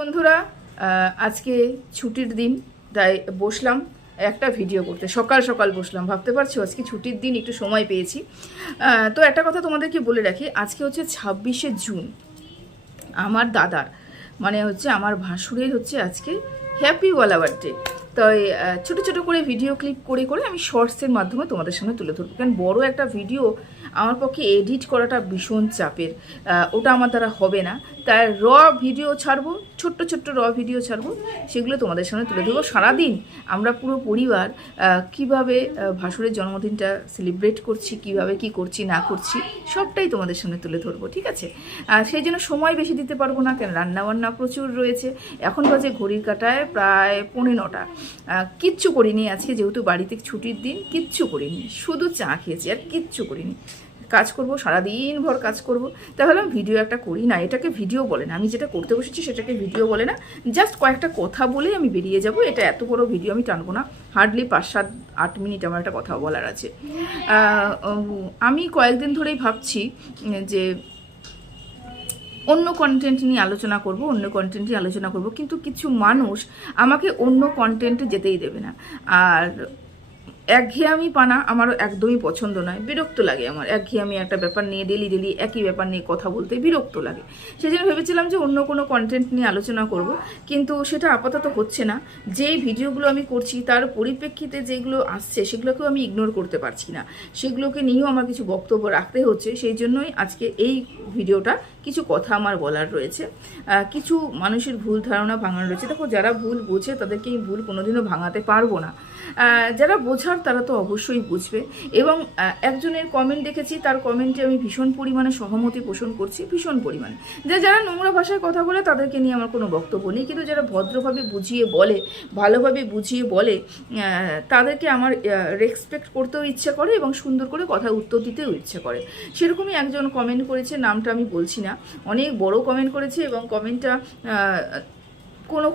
বন্ধুরা, আজকে ছুটির দিন, তাই বসলাম একটা ভিডিও করতে। সকাল সকাল বসলাম, ভাবতে পারছো আজকে ছুটির দিন, একটু সময় পেয়েছি। তো একটা কথা তোমাদেরকে বলে রাখি, আজকে হচ্ছে 26শে জুন, আমার দাদার মানে হচ্ছে আমার ভাসুরের হচ্ছে আজকে হ্যাপি ওয়ালা বার্থডে। তাই ছোটো ছোটো করে ভিডিও ক্লিপ করে করে আমি শর্টসের মাধ্যমে তোমাদের সামনে তুলে ধরবো, কারণ বড় একটা ভিডিও আমার পক্ষে এডিট করাটা ভীষণ চাপের, ওটা আমার দ্বারা হবে না। তাই ভিডিও ছাড়বো, ছোট্ট ছোট্ট ভিডিও ছাড়বো, সেগুলো তোমাদের সামনে তুলে ধরবো। সারাদিন আমরা পুরো পরিবার কিভাবে ভাসুরের জন্মদিনটা সেলিব্রেট করছি, কিভাবে কি করছি না করছি, সবটাই তোমাদের সামনে তুলে ধরবো, ঠিক আছে? সেই জন্য সময় বেশি দিতে পারবো না, কেন রান্নাবান্না প্রচুর রয়েছে। এখন বাজে ঘড়ির কাঁটায় প্রায় 9:45। কিচ্ছু করিনি আজকে, যেহেতু বাড়িতে ছুটির দিন, কিচ্ছু করিনি, শুধু চা খেয়েছি আর কিচ্ছু করিনি। কাজ করব, সারাদিন ভর কাজ করব। তাহলে আমি ভিডিও একটা করি না, এটাকে ভিডিও বলে না। আমি যেটা করতে বসেছি সেটাকে ভিডিও বলে না, জাস্ট কয়েকটা কথা বলে আমি বেরিয়ে যাব। এটা এত বড় ভিডিও আমি টানবো না, হার্ডলি 5-7-8 মিনিট আমার একটা কথা বলার আছে। আমি কয়েকদিন ধরেই ভাবছি যে অন্য কন্টেন্ট নিয়ে আলোচনা করব, কিন্তু কিছু মানুষ আমাকে অন্য কন্টেন্টে যেতেই দেবে না। আর একঘেয়েমি পানা আমার একদমই পছন্দ নয়, বিরক্ত লাগে আমার একঘেয়েমি একটা ব্যাপার নিয়ে ডেলি ডেলি একই ব্যাপার নিয়ে কথা বলতে বিরক্ত লাগে। সেই জন্য ভেবেছিলাম যে অন্য কোনো কন্টেন্ট নিয়ে আলোচনা করব, কিন্তু সেটা আপাতত হচ্ছে না। যেই ভিডিওগুলো আমি করছি তার পরিপ্রেক্ষিতে যেগুলো আসছে সেগুলোকেও আমি ইগনোর করতে পারছি না, সেগুলোকে নিয়েও আমার কিছু বক্তব্য রাখতে হচ্ছে। সেই জন্যই আজকে এই ভিডিওটা, কিছু কথা আমার বলার রয়েছে, কিছু মানুষের ভুল ধারণা ভাঙানো রয়েছে। দেখো, যারা ভুল বোঝে তাদেরকে এই ভুল কোনোদিনও ভাঙাতে পারবো না, যারা বোঝার তারা তো অবশ্যই বুঝবে। এবং একজনের কমেন্ট দেখেছি, তার কমেন্টে আমি ভীষণ পরিমাণে সহমতি পোষণ করছি, ভীষণ পরিমাণে। যারা নোংরা ভাষায় কথা বলে তাদেরকে নিয়ে আমার কোনো বক্তব্য নেই, কিন্তু যারা ভদ্রভাবে বুঝিয়ে বলে, ভালোভাবে বুঝিয়ে বলে, তাদেরকে আমার রেসপেক্ট করতেও ইচ্ছে করে এবং সুন্দর করে কথা উত্তর দিতেও ইচ্ছে করে। সেরকমই একজন কমেন্ট করেছে, নামটা আমি বলছি না, অনেক বড় কমেন্ট করেছে এবং কমেন্টটা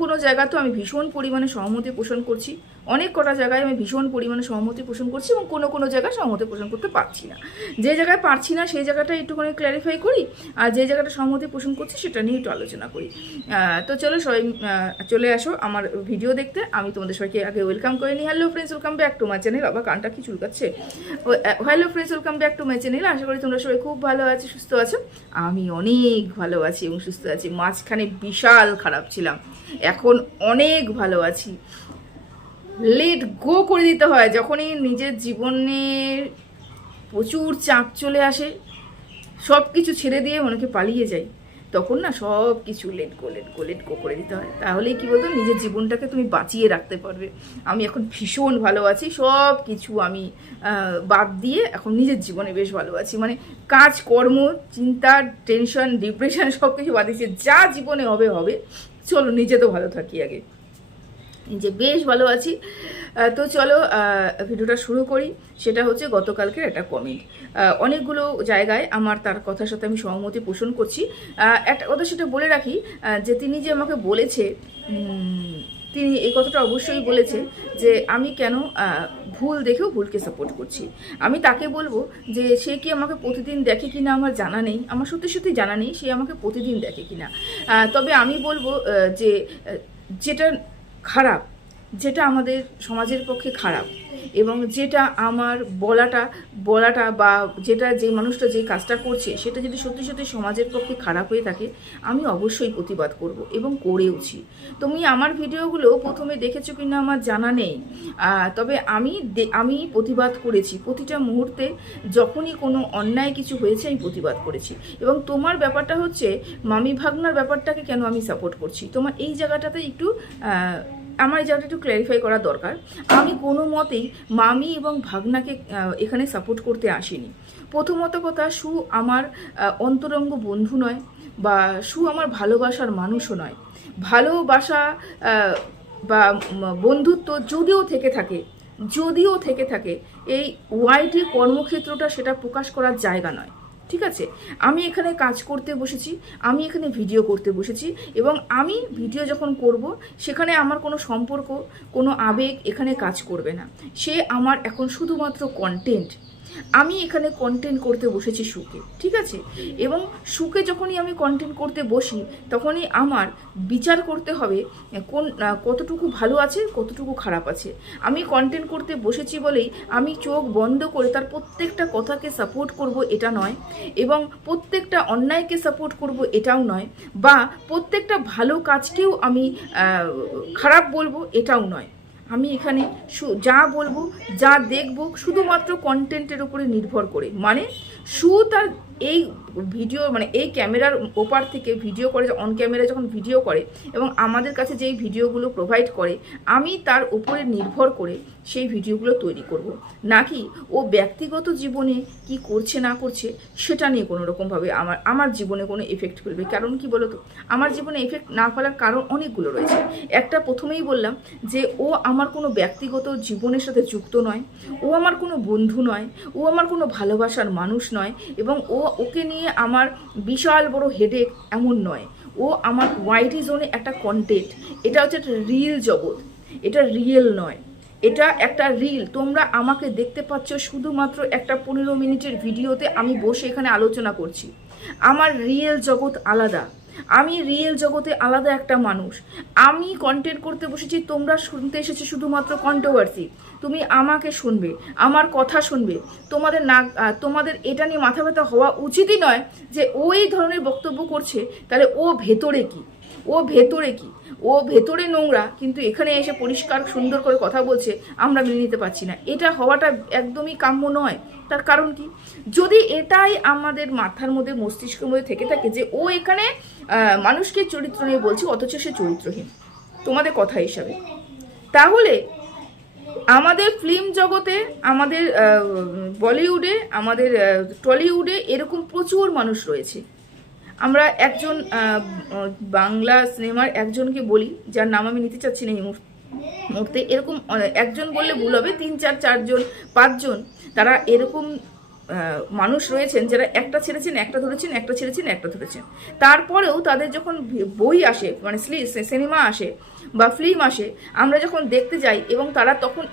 কোনো জায়গা তো আমি ভীষণ পরিমাণে সহমতি পোষণ করছি, অনেক কটা জায়গায় আমি ভীষণ পরিমাণে সহমতি পোষণ করছি, এবং কোনো জায়গায় সহমতি পোষণ করতে পারছি না। যে জায়গায় পারছি না সেই জায়গাটা একটুখানি ক্ল্যারিফাই করি, আর যে জায়গাটা সহমতি পোষণ করছি সেটা নিয়ে একটু আলোচনা করি। তো চলো সবাই চলে আসো আমার ভিডিও দেখতে। আমি তোমাদের সবাইকে আগে ওয়েলকাম করে নিই। Hello friends, welcome back to my channel. আবার কানটা কি চুলকাচ্ছে। Hello friends, welcome back to my channel. আশা করি তোমরা সবাই খুব ভালো আছো, সুস্থ আছো। আমি অনেক ভালো আছি এবং সুস্থ আছি। মাঝখানে বিশাল খারাপ ছিলাম, এখন অনেক ভালো আছি। লেট গো করে দিতে হয় যখনই নিজের জীবনের প্রচুর চাপ চলে আসে, সব কিছু ছেড়ে দিয়ে মনে পালিয়ে যাই, তখন না সব কিছু লেট গো করে দিতে হয়। তাহলেই কি বলতো, নিজের জীবনটাকে তুমি বাঁচিয়ে রাখতে পারবে। আমি এখন ভীষণ ভালো আছি, সব কিছু আমি বাদ দিয়ে এখন নিজের জীবনে বেশ ভালো আছি। মানে কাজ কর্ম, চিন্তা, টেনশন, ডিপ্রেশন সব কিছু বাদ দিয়েছি। যা জীবনে হবে হবে, চলো নিজে তো ভালো থাকি আগে, যে বেশ ভালো আছি। তো চলো ভিডিওটা শুরু করি। সেটা হচ্ছে গতকালকের একটা কমেন্ট, অনেকগুলো জায়গায় আমার তার কথার সাথে আমি সহমতি পোষণ করছি। একটা কথা সেটা বলে রাখি, যে তিনি যে আমাকে বলেছে, তিনি এই কথাটা অবশ্যই বলেছে যে আমি কেন ভুল দেখেও ভুলকে সাপোর্ট করছি। আমি তাকে বলবো যে সে কি আমাকে প্রতিদিন দেখে কিনা আমার জানা নেই, আমার সত্যি জানা নেই সে আমাকে প্রতিদিন দেখে কিনা। তবে আমি বলবো যে যেটা খারাপ, যেটা আমাদের সমাজের পক্ষে খারাপ, এবং যেটা আমার বলাটা বা যেটা যে মানুষটা যে কাজটা করছে সেটা যদি সত্যি সমাজের পক্ষে খারাপ হয়ে থাকে, আমি অবশ্যই প্রতিবাদ করব এবং করেওছি। তুমি আমার ভিডিওগুলো প্রথমে দেখেছো কিনা আমার জানা নেই, তবে আমি প্রতিবাদ করেছি প্রতিটা মুহূর্তে। যখনই কোনো অন্যায় কিছু হয়েছে আমি প্রতিবাদ করেছি। এবং তোমার ব্যাপারটা হচ্ছে মামি ভাগনার ব্যাপারটাকে কেন আমি সাপোর্ট করছি, তোমার এই জায়গাটাতে একটু আমার এই জায়গাটা একটু ক্ল্যারিফাই করা দরকার। আমি কোনো মতেই মামি এবং ভাগনাকে এখানে সাপোর্ট করতে আসিনি। প্রথমত কথা, সু আমার অন্তরঙ্গ বন্ধু নয়, বা সু আমার ভালোবাসার মানুষও নয়। ভালোবাসা বা বন্ধুত্ব যদিও থেকে থাকে এই ওয়াইটি কর্মক্ষেত্রটা সেটা প্রকাশ করার জায়গা নয়, ঠিক আছে? আমি এখানে কাজ করতে বসেছি, আমি এখানে ভিডিও করতে বসেছি, এবং আমি ভিডিও যখন করব সেখানে আমার কোনো সম্পর্ক, কোনো আবেগ এখানে কাজ করবে না। সে আমার এখন শুধুমাত্র কন্টেন্ট। আমি এখানে কন্টেন্ট করতে বসেছি সুখে, ঠিক আছে? এবং সুখে যখনই আমি কন্টেন্ট করতে বসি তখনই আমার বিচার করতে হবে কতটুকু ভালো আছে, কতটুকু খারাপ আছে। আমি কন্টেন্ট করতে বসেছি বলেই আমি চোখ বন্ধ করে তার প্রত্যেকটা কথাকে সাপোর্ট করব এটা নয়, এবং প্রত্যেকটা অন্যায়কে সাপোর্ট করব এটাও নয়, বা প্রত্যেকটা ভালো কাজকেও আমি খারাপ বলবো এটাও নয়। আমি এখানে যা বলবো, যা দেখবো, শুধুমাত্র কন্টেন্টের উপরে নির্ভর করে। মানে তার এই ভিডিও, মানে এই ক্যামেরার ওপার থেকে ভিডিও করে, অন ক্যামেরা যখন ভিডিও করে এবং আমাদের কাছে যেই ভিডিওগুলো প্রোভাইড করে, আমি তার উপরে নির্ভর করে সেই ভিডিওগুলো তৈরি করব। নাকি ও ব্যক্তিগত জীবনে কি করছে না করছে সেটা নিয়ে কোনো রকমভাবে আমার জীবনে কোনো এফেক্ট ফেলবে। কারণ কি বলতো, আমার জীবনে এফেক্ট না ফেলার কারণ অনেকগুলো রয়েছে। একটা প্রথমেই বললাম যে ও আমার কোনো ব্যক্তিগত জীবনের সাথে যুক্ত নয়, ও আমার কোনো বন্ধু নয়, ও আমার কোনো ভালোবাসার মানুষ নয়, এবং ওকে নিয়ে আমার বিশাল বড় হেডেক এমন নয়। ও আমার ওয়াইটি জোনে একটা কন্টেন্ট, এটা হচ্ছে একটা রিল জগৎ, এটা রিয়েল নয়, এটা একটা রিল। তোমরা আমাকে দেখতে পাচ্ছ শুধুমাত্র একটা 15 মিনিটের ভিডিওতে আমি বসে এখানে আলোচনা করছি। আমার রিয়েল জগৎ আলাদা, আমি রিয়েল জগতে আলাদা একটা মানুষ। আমি কন্টেন্ট করতে বসেছি, তোমরা শুনতে এসেছো শুধুমাত্র কন্ট্রোভার্সি। তুমি আমাকে শুনবে, আমার কথা শুনবে, তোমাদের এটা নিয়ে মাথা ব্যথা হওয়া উচিতই নয় যে ওই ধরনের বক্তব্য করছে, তাহলে ও ভেতরে কি, ও ভেতরে নোংরা, কিন্তু এখানে এসে পরিষ্কার সুন্দর করে কথা বলছে, আমরা মেনে নিতে পারছি না। এটা হওয়াটা একদমই কাম্য নয়। তার কারণ কি, যদি এটাই আমাদের মাথার মধ্যে, মস্তিষ্কের মধ্যে থেকে থাকে যে ও এখানে মানুষকে চরিত্র নিয়ে বলছে, অথচ সে চরিত্রহীন তোমাদের কথা হিসাবে, তাহলে আমাদের ফিল্ম জগতে, আমাদের বলিউডে, আমাদের টলিউডে এরকম প্রচুর মানুষ রয়েছে। আমরা একজন বাংলা সিনেমার একজনকে বলি, যার নাম আমি নিতে চাচ্ছি না এই মুহূর্তে, এরকম একজন বললে ভুল হবে, 3 4 4 জন 5 জন তারা এরকম মানুষ রয়েছেন যারা একটা ছেড়েছেন একটা ধরেছেন, একটা ছেড়েছেন একটা ধরেছেন। তারপরেও তাদের যখন বই আসে, মানে সিনেমা আসে বা ফিল্ম আসে, আমরা যখন দেখতে যাই এবং তারা তখন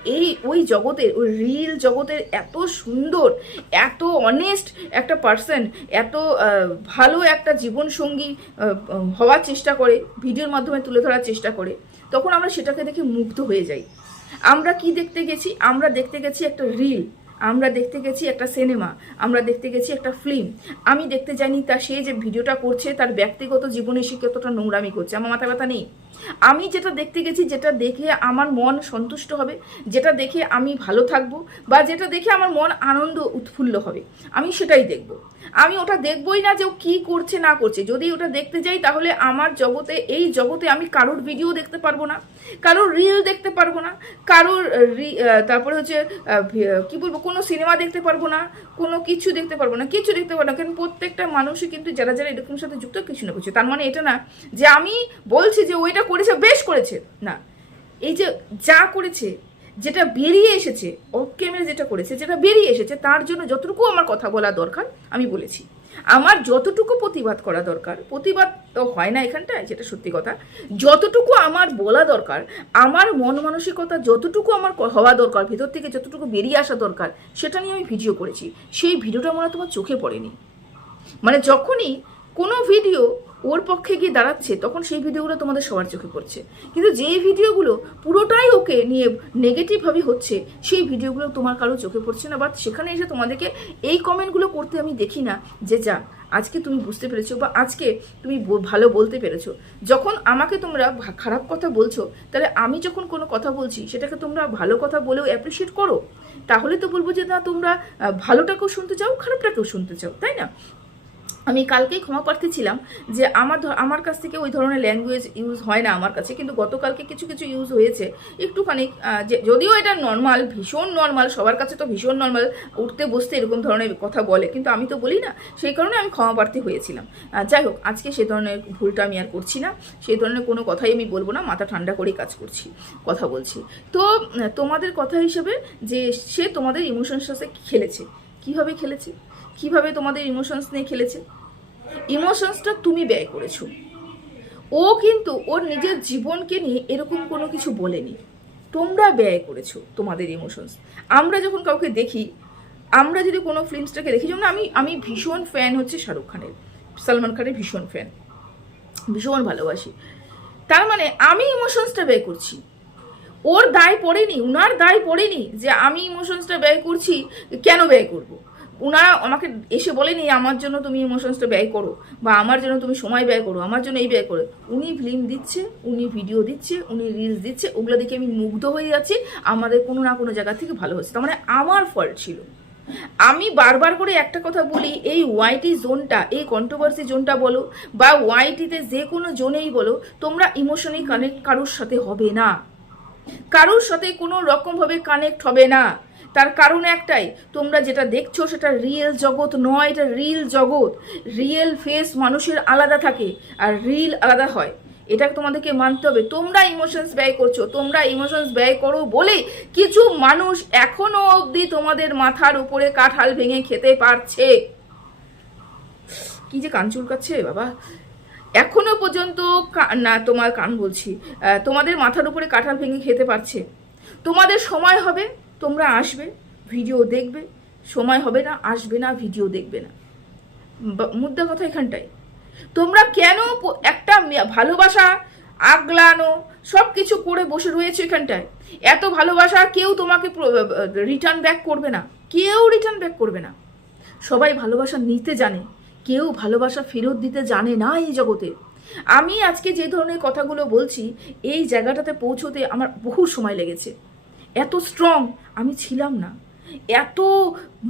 ওই জগতের, ওই রিল জগতের এত সুন্দর, এত অনেস্ট একটা পার্সন, এত ভালো একটা জীবনসঙ্গী হওয়ার চেষ্টা করে, ভিডিওর মাধ্যমে তুলে ধরার চেষ্টা করে, তখন আমরা সেটাকে দেখে মুগ্ধ হয়ে যাই। আমরা কি দেখতে গেছি? আমরা দেখতে গেছি একটা রিল, আমরা দেখতে গেছি একটা সিনেমা, আমরা দেখতে গেছি একটা ফিল্ম। আমি দেখতে যাইনি সে যে ভিডিওটা করছে তার ব্যক্তিগত জীবনে সে কতটা নোংরামি করছে, আমার মাথা ব্যথা নেই। আমি যেটা দেখতে গেছি, যেটা দেখে আমার মন সন্তুষ্ট হবে, যেটা দেখে আমি ভালো থাকবো, বা যেটা দেখে আমার মন আনন্দ উৎফুল্ল হবে, আমি সেটাই দেখব। আমি ওটা দেখবই না যে ও কী করছে না করছে। যদি ওটা দেখতে যাই তাহলে আমার জগতে, এই জগতে আমি কারোর ভিডিও দেখতে পারবো না, কারোর রিল দেখতে পারবো না, কারোর তারপরে হচ্ছে কি বলবো, কোনো সিনেমা দেখতে পারবো না, কোনো কিছু দেখতে পারবো না, কিছু দেখতে পারবো না। কারণ প্রত্যেকটা মানুষই কিন্তু যারা যারা এরকম সাথে যুক্ত কিছু না কিছু, তার মানে এটা না যে আমি বলছি যে ওইটা করেছে বেশ করেছে না। এই যে যা করেছে, যেটা বেরিয়ে এসেছে, অফ ক্যামেরা যেটা করেছে, যেটা বেরিয়ে এসেছে, তার জন্য যতটুকু আমার কথা বলা দরকার আমি বলেছি। আমার যতটুকু প্রতিবাদ করা দরকার, প্রতিবাদ তো হয় না এখানটায়, যেটা সত্যি কথা, যতটুকু আমার বলা দরকার, আমার মন মানসিকতা যতটুকু আমার হওয়া দরকার, ভেতর থেকে যতটুকু বেরিয়ে আসা দরকার, সেটা নিয়ে আমি ভিডিও করেছি। সেই ভিডিওটা মনে হয় তোমার চোখে পড়েনি। মানে যখনই কোনো ভিডিও ওর পক্ষে গিয়ে দাঁড়াচ্ছে, তখন সেই ভিডিওগুলো তোমাদের সবার চোখে পড়ছে। কিন্তু যেই ভিডিওগুলো পুরোটাই ওকে নিয়ে নেগেটিভভাবে হচ্ছে, সেই ভিডিওগুলো তোমার কারো চোখে পড়ছে না। বা সেখানে এসে তোমাদেরকে এই কমেন্টগুলো করতে আমি দেখি না যে যা আজকে তুমি বুঝতে পেরেছো, বা আজকে তুমি ভালো বলতে পেরেছো। যখন আমাকে তোমরা খারাপ কথা বলছো, তাহলে আমি যখন কোনো কথা বলছি সেটাকে তোমরা ভালো কথা বলেও অ্যাপ্রিসিয়েট করো, তাহলে তো বলবো যে না, তোমরা ভালোটাকেও শুনতে চাও, খারাপটাকেও শুনতে চাও, তাই না? আমি কালকেই ক্ষমা প্রার্থী ছিলাম যে আমার কাছ থেকে ওই ধরনের ল্যাঙ্গুয়েজ ইউজ হয় না আমার কাছে, কিন্তু গতকালকে কিছু কিছু ইউজ হয়েছে একটুখানি, যদিও এটা নর্মাল, ভীষণ নর্মাল, সবার কাছে তো ভীষণ নর্মাল উঠতে বসতে এরকম ধরনের কথা বলে, কিন্তু আমি তো বলি না, সেই কারণে আমি ক্ষমা প্রার্থী হয়েছিলাম। যাই হোক, আজকে সে ধরনের ভুলটা আমি আর করছি না, সেই ধরনের কোনো কথাই আমি বলবো না, মাথা ঠান্ডা করেই কাজ করছি, কথা বলছি। তো তোমাদের কথা হিসেবে যে সে তোমাদের ইমোশনসের সাথে খেলেছে, কীভাবে খেলেছে, কিভাবে তোমাদের ইমোশনস নিয়ে খেলেছে? ইমোশনসটা তুমি ব্যয় করেছো। ও কিন্তু ওর নিজের জীবনকে নিয়ে এরকম কোনো কিছু বলেনি, তোমরা ব্যয় করেছো তোমাদের ইমোশনস। আমরা যখন কাউকে দেখি, আমরা যদি কোনো ফিল্মসটাকে দেখি, যেমন আমি ভীষণ ফ্যান হচ্ছে শাহরুখ খানের, সালমান খানের ভীষণ ফ্যান, ভীষণ ভালোবাসি। তার মানে আমি ইমোশনসটা ব্যয় করছি, ওর দায় পড়েনি, উনার দায় পড়েনি যে আমি ইমোশনসটা ব্যয় করছি, কেন ব্যয় করব। উনারা আমাকে এসে বলেনি আমার জন্য তুমি ইমোশনসটা ব্যয় করো, বা আমার জন্য তুমি সময় ব্যয় করো, আমার জন্য এই ব্যয় করো। উনি ফিল্ম দিচ্ছে, উনি ভিডিও দিচ্ছে, উনি রিলস দিচ্ছে, ওগুলো দেখে আমি মুগ্ধ হয়ে যাচ্ছি, আমাদের কোনো না কোনো জায়গা থেকে ভালো হচ্ছে। তার মানে আমার ফল্ট ছিল। আমি বারবার করে একটা কথা বলি, এই ওয়াইটি জোনটা, এই কন্ট্রোভার্সি জোনটা বলো বা ওয়াইটিতে যে কোনো জোনেই বলো, তোমরা ইমোশনালি কানেক্ট কারোর সাথে হবে না, কারোর সাথে কোনো রকমভাবে কানেক্ট হবে না। তার কারণ একটাই, তোমরা যেটা দেখছো সেটা রিয়েল জগৎ নয়, এটা রিল জগৎ। রিয়েল ফেস মানুষের আলাদা থাকে আর রিল আলাদা হয়, এটা তোমাদেরকে মানতে হবে। তোমরা ইমোশনস ব্যয় করছো, তোমরা ইমোশনস ব্যয় করো বলে কিছু মানুষ এখনো অবধি তোমাদের মাথার উপরে কাঁঠাল ভেঙে খেতে পারছে। কি যে কান চুলকাচ্ছে বাবা, এখনো পর্যন্ত না, তোমার কান বলছি, তোমাদের মাথার উপরে কাঁঠাল ভেঙে খেতে পারছে। তোমাদের সময় হবে, তোমরা আসবে, ভিডিও দেখবে, সময় হবে না, আসবে না, ভিডিও দেখবে না। মুদ্রা কথা এখানটাই। তোমরা কেন একটা ভালোবাসা আগলানো সব কিছু করে বসে রয়েছে এখানটায়? এত ভালোবাসা কেউ তোমাকে রিটার্ন ব্যাক করবে না, কেউ রিটার্ন ব্যাক করবে না। সবাই ভালোবাসা নিতে জানে, কেউ ভালোবাসা ফেরত দিতে জানে না এই জগতে। আমি আজকে যে ধরনের কথাগুলো বলছি, এই জায়গাটাতে পৌঁছতে আমার বহু সময় লেগেছে। এত স্ট্রং আমি ছিলাম না, এত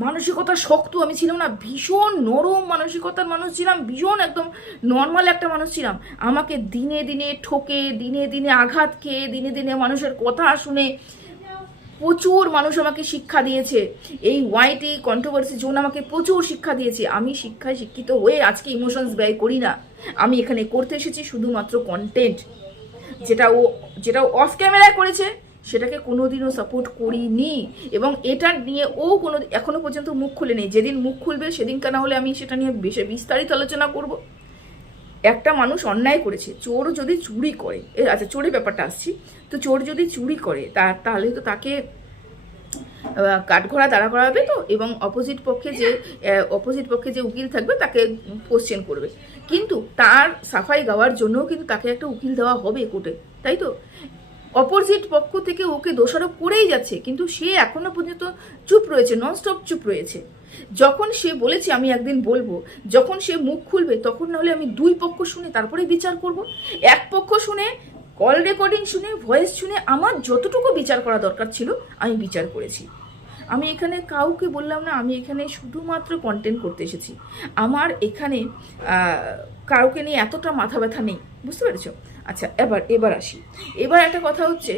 মানসিকতা শক্ত আমি ছিলাম না, ভীষণ নরম মানসিকতার মানুষ ছিলাম, ভীষণ একদম নর্মাল একটা মানুষ ছিলাম। আমাকে দিনে দিনে ঠকে, দিনে দিনে আঘাত খেয়ে, দিনে দিনে মানুষের কথা শুনে প্রচুর মানুষ আমাকে শিক্ষা দিয়েছে। এই ওয়াইটি কন্ট্রোভার্সি জোন আমাকে প্রচুর শিক্ষা দিয়েছে। আমি শিক্ষায় শিক্ষিত হয়ে আজকে ইমোশনস ব্যয় করি না। আমি এখানে করতে এসেছি শুধুমাত্র কন্টেন্ট। যেটা অফ ক্যামেরায় করেছে সেটাকে কোনোদিনও সাপোর্ট করিনি, এবং এটা নিয়ে ও এখনো পর্যন্ত মুখ খুলেনি। যেদিন মুখ খুলবে সেদিনকার না হলে আমি সেটা নিয়ে বেশি বিস্তারিত আলোচনা করব। একটা মানুষ অন্যায় করেছে, চোর যদি চুরি করে, আচ্ছা চোরের ব্যাপারটা আসছি, তো চোর যদি চুরি করে তাহলে তো তাকে কাঠগড়া দাঁড়া করা হবে তো, এবং অপোজিট পক্ষে যে উকিল থাকবে তাকে কোশ্চেন করবে, কিন্তু তার সাফাই গাওয়ার জন্যও কিন্তু তাকে একটা উকিল দেওয়া হবে কোর্টে, তাই তো? অপোজিট পক্ষ থেকে ওকে দোষারোপ করেই যাচ্ছে, কিন্তু সে এখনো পর্যন্ত চুপ রয়েছে, ননস্টপ চুপ রয়েছে। যখন সে বলেছে আমি একদিন বলবো, যখন সে মুখ খুলবে তখন না হলে আমি দুই পক্ষ শুনে তারপরে বিচার করব। এক পক্ষ শুনে, কল রেকর্ডিং শুনে, ভয়েস শুনে আমার যতটুকু বিচার করা দরকার ছিল আমি বিচার করেছি। আমি এখানে কাউকে বললাম না, আমি এখানে শুধুমাত্র কন্টেন্ট করতে এসেছি। আমার এখানে কাউকে নিয়ে এতটা মাথা ব্যথা নেই, বুঝতে পেরেছো? আচ্ছা, এবার আসি। এবার একটা কথা হচ্ছে,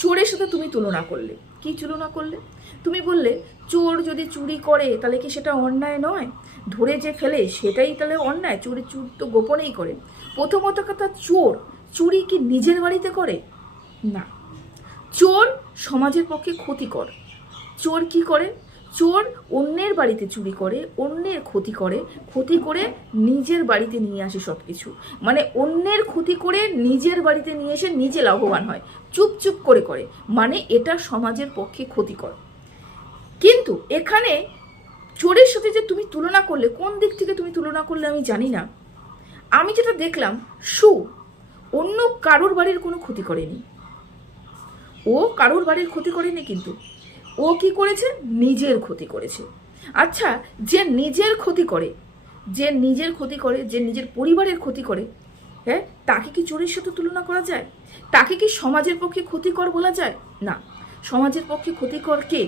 চোরের সাথে তুমি তুলনা করলে, কি তুলনা করলে? তুমি বললে চোর যদি চুরি করে তাহলে কি সেটা অন্যায় নয়? ধরে যে ফেলে সেটাই তাহলে অন্যায়? চোর তো গোপনেই করে। প্রথমত কথা, চুরি কি নিজের বাড়িতে করে? না, চোর সমাজের পক্ষে ক্ষতিকর। চোর কি করে? চোর অন্যের বাড়িতে চুরি করে, অন্যের ক্ষতি করে নিজের বাড়িতে নিয়ে আসে সব কিছু। মানে অন্যের ক্ষতি করে নিজের বাড়িতে নিয়ে এসে নিজে লাভবান হয়, চুপ করে। মানে এটা সমাজের পক্ষে ক্ষতিকর। কিন্তু এখানে চোরের সাথে যে তুমি তুলনা করলে, কোন দিক থেকে তুমি তুলনা করলে আমি জানি না। আমি যেটা দেখলাম, অন্য কারোর বাড়ির কোনো ক্ষতি করেনি, ও কারোর বাড়ির ক্ষতি করেনি, কিন্তু ও কি করেছে? নিজের ক্ষতি করেছে। আচ্ছা, যে নিজের ক্ষতি করে, যে নিজের পরিবারের ক্ষতি করে, হ্যাঁ, তাকে কি চোরের সাথে তুলনা করা যায়? তাকে কি সমাজের পক্ষে ক্ষতিকর বলা যায়? না। সমাজের পক্ষে ক্ষতিকর কে?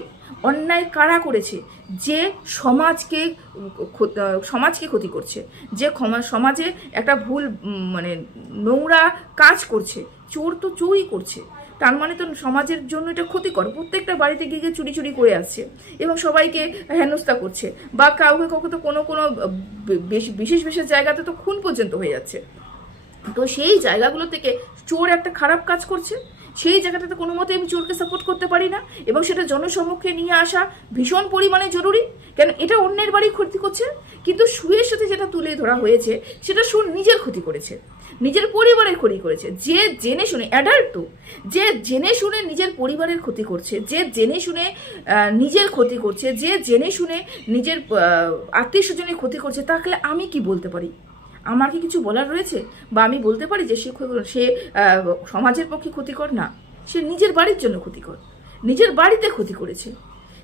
অন্যায় কারা করেছে? যে সমাজকে ক্ষতি করছে, যে সমাজে একটা ভুল মানে নোংরা কাজ করছে। চোর তো চুরি করছে, তার মানে তো সমাজের জন্য এটা ক্ষতিকর। প্রত্যেকটা বাড়িতে গিয়ে চুরি করে আসছে এবং সবাইকে হেনস্থা করছে, বা কাউকে কোনো বিশেষ জায়গাতে তো খুন পর্যন্ত হয়ে যাচ্ছে। তো সেই জায়গাগুলো থেকে চোর একটা খারাপ কাজ করছে, সেই জায়গাটাতে কোনো মতে আমি চোরকে সাপোর্ট করতে পারি না, এবং সেটা জনসম্মুখে নিয়ে আসা ভীষণ পরিমাণে জরুরি। কেন? এটা অন্যের বাড়ি ক্ষতি করছে, কিন্তু সুয়ের সাথে যেটা তুলে ধরা হয়েছে সেটা সুর নিজের ক্ষতি করেছে। নিজের পরিবারের ক্ষতি করেছে, যে জেনে শুনে, অ্যাডাল্ট তো, যে জেনে শুনে নিজের পরিবারের ক্ষতি করছে, যে জেনে শুনে নিজের ক্ষতি করছে, যে জেনে শুনে নিজের আত্মীয় স্বজনের ক্ষতি করছে, তাহলে আমি কি বলতে পারি? আমার কি কিছু বলার রয়েছে? বা আমি বলতে পারি যে সে সমাজের পক্ষে ক্ষতিকর? না, সে নিজের বাড়ির জন্য ক্ষতিকর, নিজের বাড়িতে ক্ষতি করেছে।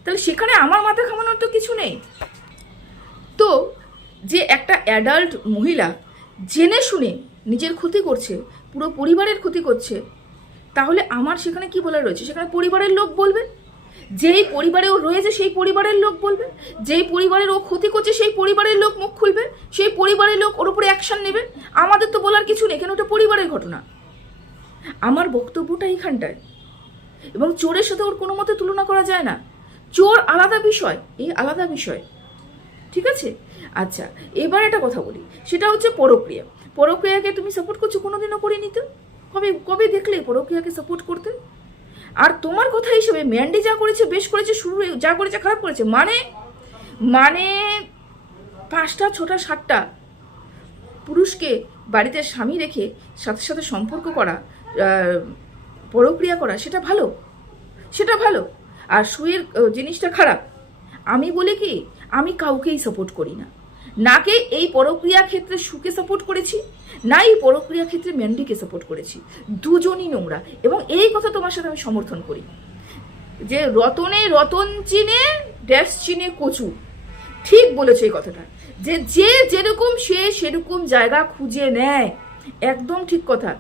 তাহলে সেখানে আমার মাথা ঘামানোর তো কিছু নেই। তো যে একটা অ্যাডাল্ট মহিলা জেনে শুনে নিজের ক্ষতি করছে, পুরো পরিবারের ক্ষতি করছে, তাহলে আমার সেখানে কি বলার রয়েছে? সেখানে পরিবারের লোক বলবে, যেই পরিবারে ও রয়েছে সেই পরিবারের লোক বলবে, যেই পরিবারের ও ক্ষতি করছে সেই পরিবারের লোক মুখ খুলবে, সেই পরিবারের লোক ওর উপরে অ্যাকশন নেবে। আমাদের তো বলার কিছু নেই, কেন ওটা পরিবারের ঘটনা। আমার বক্তব্যটা এইখানটায়। এবং চোরের সাথে ওর কোনো মতে তুলনা করা যায় না। চোর আলাদা বিষয়, এই আলাদা বিষয়, ঠিক আছে? আচ্ছা, এবার একটা কথা বলি, সেটা হচ্ছে পরক্রিয়া। পরক্রিয়াকে তুমি সাপোর্ট করছো? কোনোদিনও করিনি তো। কবে দেখলে পরক্রিয়াকে সাপোর্ট করতে? আর তোমার কথা হিসেবে ম্যান্ডি যা করেছে, বেশ করেছে, শুরু যা করেছে খারাপ করেছে, মানে 5টা 6টা 7টা পুরুষকে বাড়িতে স্বামী রেখে সাথে সাথে সম্পর্ক করা, পরক্রিয়া করা, সেটা ভালো, সেটা ভালো। আর সুয়ের জিনিসটা খারাপ। আমি বলি কি, আমি কাউকেই সাপোর্ট করি না। নাকে এই পরক্রিয়া ক্ষেত্রে সুকে সাপোর্ট করেছি, না এই পরক্রিয়া ক্ষেত্রে ম্যান্ডিকে সাপোর্ট করেছি। দুজনই নোংরা। এবং এই কথা তোমার সাথে আমি সমর্থন করি যে রতন চিনে ড্যাশ চিনে কচু। ঠিক বলেছো এই কথাটা, যে যে যেরকম সে সেরকম জায়গা খুঁজে নেয়। একদম ঠিক কথা।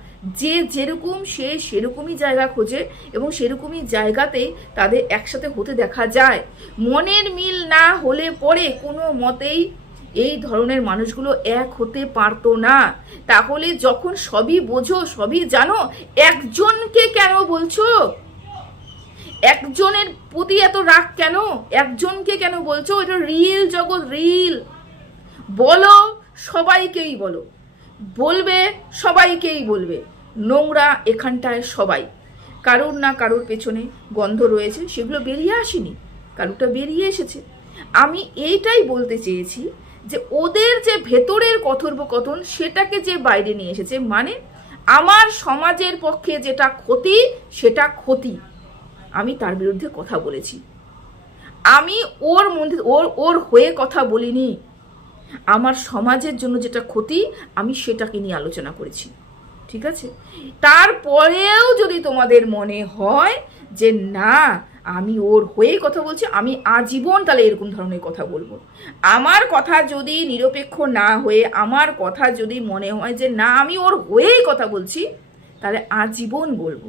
যে যেরকম সে সেরকমই জায়গা খোঁজে এবং সেরকমই জায়গাতেই তাদের একসাথে হতে দেখা যায়। মনের মিল না হলে পরে কোনো মতেই এই ধরনের মানুষগুলো এক হতে পারতো না। তাহলে যখন সবই বোঝো, সবই জানো, একজনকে কেন বলছো? একজনের প্রতি এত রাগ কেন? একজনকে কেন বলছো? এটা রিল জগৎ, রিল। বলো, সবাইকেই বলো, বলবে, সবাইকেই বলবে। নোংরা এখানটায় সবাই। কারুর না কারুর পেছনে গন্ধ রয়েছে, সেগুলো বেরিয়ে আসেনি, কারুরটা বেরিয়ে এসেছে। আমি এইটাই বলতে চেয়েছি যে ওদের যে ভেতরের কথোপকথন, সেটাকে যে বাইরে নিয়ে এসেছে, মানে আমার সমাজের পক্ষে যেটা ক্ষতি, সেটা ক্ষতি। আমি তার বিরুদ্ধে কথা বলেছি। আমি ওর মধ্যে ওর হয়ে কথা বলিনি। আমার সমাজের জন্য যেটা ক্ষতি, আমি সেটাকে নিয়ে আলোচনা করেছি, ঠিক আছে? তারপরেও যদি তোমাদের মনে হয় যে না আমি ওর হয়ে কথা বলছি, আমি আজীবন তাহলে এরকম ধরনের কথা বলবো। আমার কথা যদি নিরপেক্ষ না হয়ে, আমার কথা যদি মনে হয় যে না আমি ওর হয়েই কথা বলছি, তাহলে আজীবন বলবো।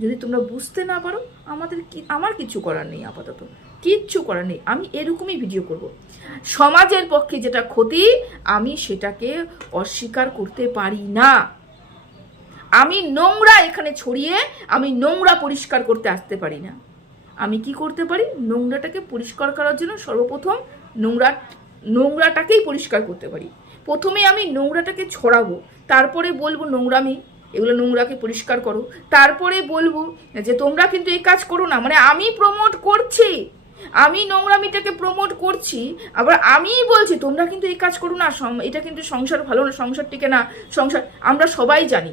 যদি তোমরা বুঝতে না পারো, আমার কিছু করার নেই, আপাতত কিচ্ছু করার নেই। আমি এরকমই ভিডিও করব। সমাজের পক্ষে যেটা ক্ষতি, আমি সেটাকে অস্বীকার করতে পারি না। আমি নোংরা এখানে ছড়িয়ে আমি নোংরা পরিষ্কার করতে আসতে পারি না। আমি কি করতে পারি? নোংরাটাকে পরিষ্কার করার জন্য সর্বপ্রথম নোংরাটাকেই পরিষ্কার করতে পারি। প্রথমে আমি নোংরাটাকে ছড়াবো, তারপরে বলবো নোংরামি, এগুলো নোংরাকে পরিষ্কার করো। তারপরে বলবো যে তোমরা কিন্তু এই কাজ করো না, মানে আমি প্রমোট করছি, আমি নোংরামিটাকে প্রমোট করছি, আবার আমিই বলছি তোমরা কিন্তু এই কাজ করো না, এটা কিন্তু সংসার ভালো না, সংসার টিকে না, সংসার। আমরা সবাই জানি,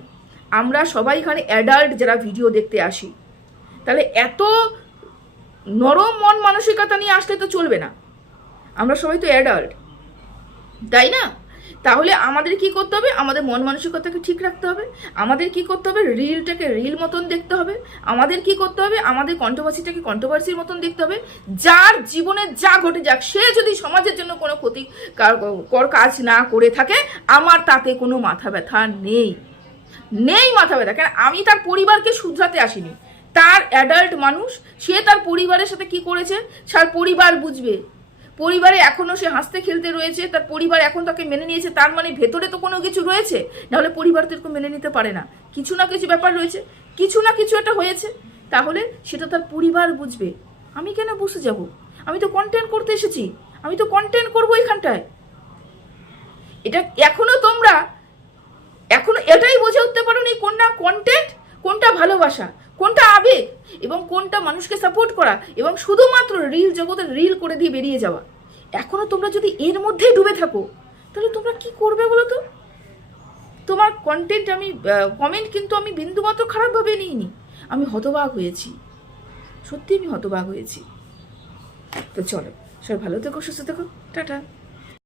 আমরা সবাই এখানে অ্যাডাল্ট যারা ভিডিও দেখতে আসি, তাহলে এত নরম মন মানসিকতা নিয়ে আসলে তো চলবে না। আমরা সবাই তো অ্যাডাল্ট, তাই না? তাহলে আমাদের কি করতে হবে? আমাদের মন মানসিকতাকে ঠিক রাখতে হবে। আমাদের কি করতে হবে? রিলটাকে রিল মতন দেখতে হবে। আমাদের কি করতে হবে? আমাদের কন্ট্রোভার্সিটাকে কন্ট্রোভার্সির মতন দেখতে হবে। যার জীবনে যা ঘটে যাক, সে যদি সমাজের জন্য কোনো ক্ষতিকর কাজ না করে থাকে, আমার তাতে কোনো মাথা ব্যথা নেই, মাথা ব্যথা। কেন? আমি তার পরিবারকে শুধরাতে আসিনি। তার অ্যাডাল্ট মানুষ, সে তার পরিবারের সাথে কি করেছে তার পরিবার বুঝবে। পরিবারে এখনো সে হাসতে খেলতে রয়েছে, তার পরিবার এখন তাকে মেনে নিয়েছে, তার মানে ভেতরে তো কোনো কিছু রয়েছে, নাহলে পরিবার তো এরকম মেনে নিতে পারে না। কিছু না কিছু ব্যাপার রয়েছে, কিছু না কিছু একটা হয়েছে, তাহলে সেটা তার পরিবার বুঝবে। আমি কেন বুঝতে যাব? আমি তো কন্টেন্ট করতে এসেছি, আমি তো কন্টেন্ট করবো এখানটায়। এটা এখনো এটাই বুঝে উঠতে পারো নি, কোনটা কন্টেন্ট, কোনটা ভালোবাসা, কোনটা আবেগ, এবং কোনটা মানুষকে সাপোর্ট করা, এবং শুধুমাত্র রিল জগতে রিল করে দিয়ে বেরিয়ে যাওয়া। এখনো তোমরা যদি এর মধ্যেই ডুবে থাকো, তাহলে তোমরা কি করবে বলো তো? তোমার কন্টেন্ট আমি কমেন্ট কিন্তু আমি বিন্দুমাত্র খারাপভাবে নিইনি, আমি হতবাক হয়েছি, সত্যি আমি হতবাক হয়েছি। তো চলো, সবাই ভালো থেকো, সুস্থ থেকো, টাটা।